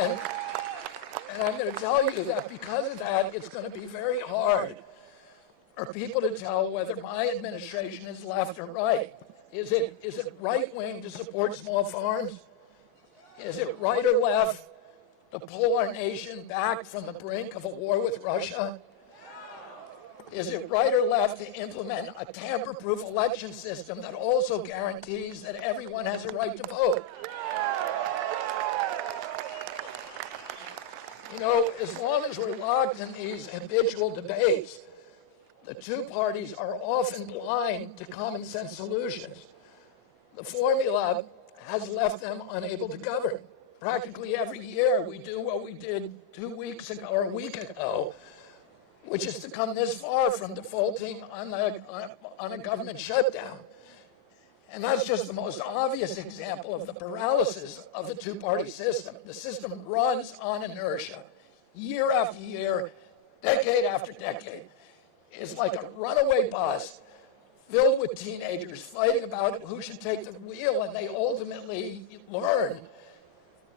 And I'm going to tell you that because of that, it's going to be very hard for people to tell whether my administration is left or right. Is it right-wing to support small farms? Is it right or left to pull our nation back from the brink of a war with Russia? Is it right or left to implement a tamper-proof election system that also guarantees that everyone has a right to vote? You know, as long as we're locked in these habitual debates, the two parties are often blind to common sense solutions. The formula has left them unable to govern. Practically every year we do what we did 2 weeks ago or a week ago, which is to come this far from defaulting on a government shutdown. And that's just the most obvious example of the paralysis of the two-party system. The system runs on inertia, year after year, decade after decade. It's like a runaway bus filled with teenagers fighting about who should take the wheel, and they ultimately learn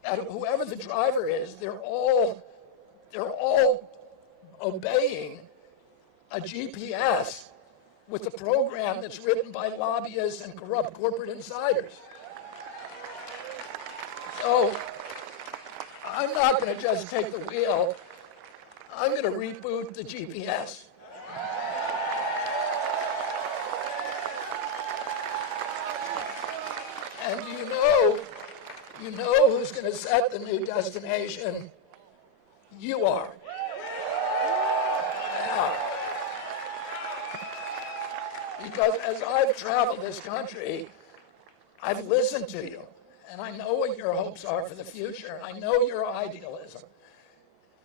that whoever the driver is, they're all obeying a GPS with a program that's written by lobbyists and corrupt corporate insiders. So I'm not going to just take the wheel. I'm going to reboot the GPS. And you know who's going to set the new destination? You are. Yeah. Because as I've traveled this country, I've listened to you, and I know what your hopes are for the future, and I know your idealism.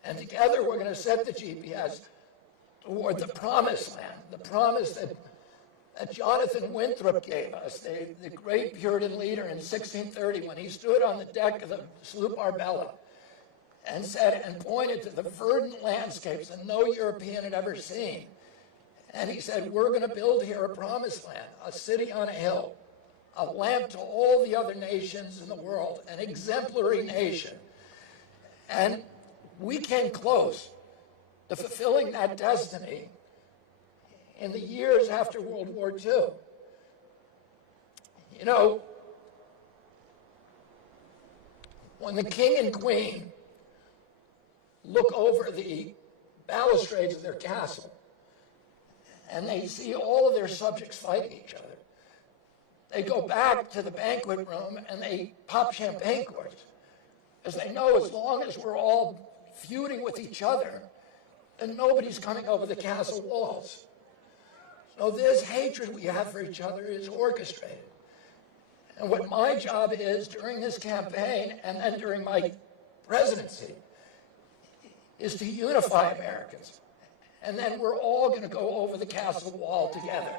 And together we're going to set the GPS toward the promised land, the promise that Jonathan Winthrop gave us, the great Puritan leader in 1630, when he stood on the deck of the sloop Arbella and said and pointed to the verdant landscapes that no European had ever seen. And he said, we're going to build here a promised land, a city on a hill, a lamp to all the other nations in the world, an exemplary nation. And we came close to fulfilling that destiny in the years after World War II. You know, when the king and queen look over the balustrades of their castle and they see all of their subjects fighting each other, they go back to the banquet room and they pop champagne corks, because they know as long as we're all feuding with each other, then nobody's coming over the castle walls. So this hatred we have for each other is orchestrated. And what my job is during this campaign and then during my presidency is to unify Americans. And then we're all going to go over the castle wall together.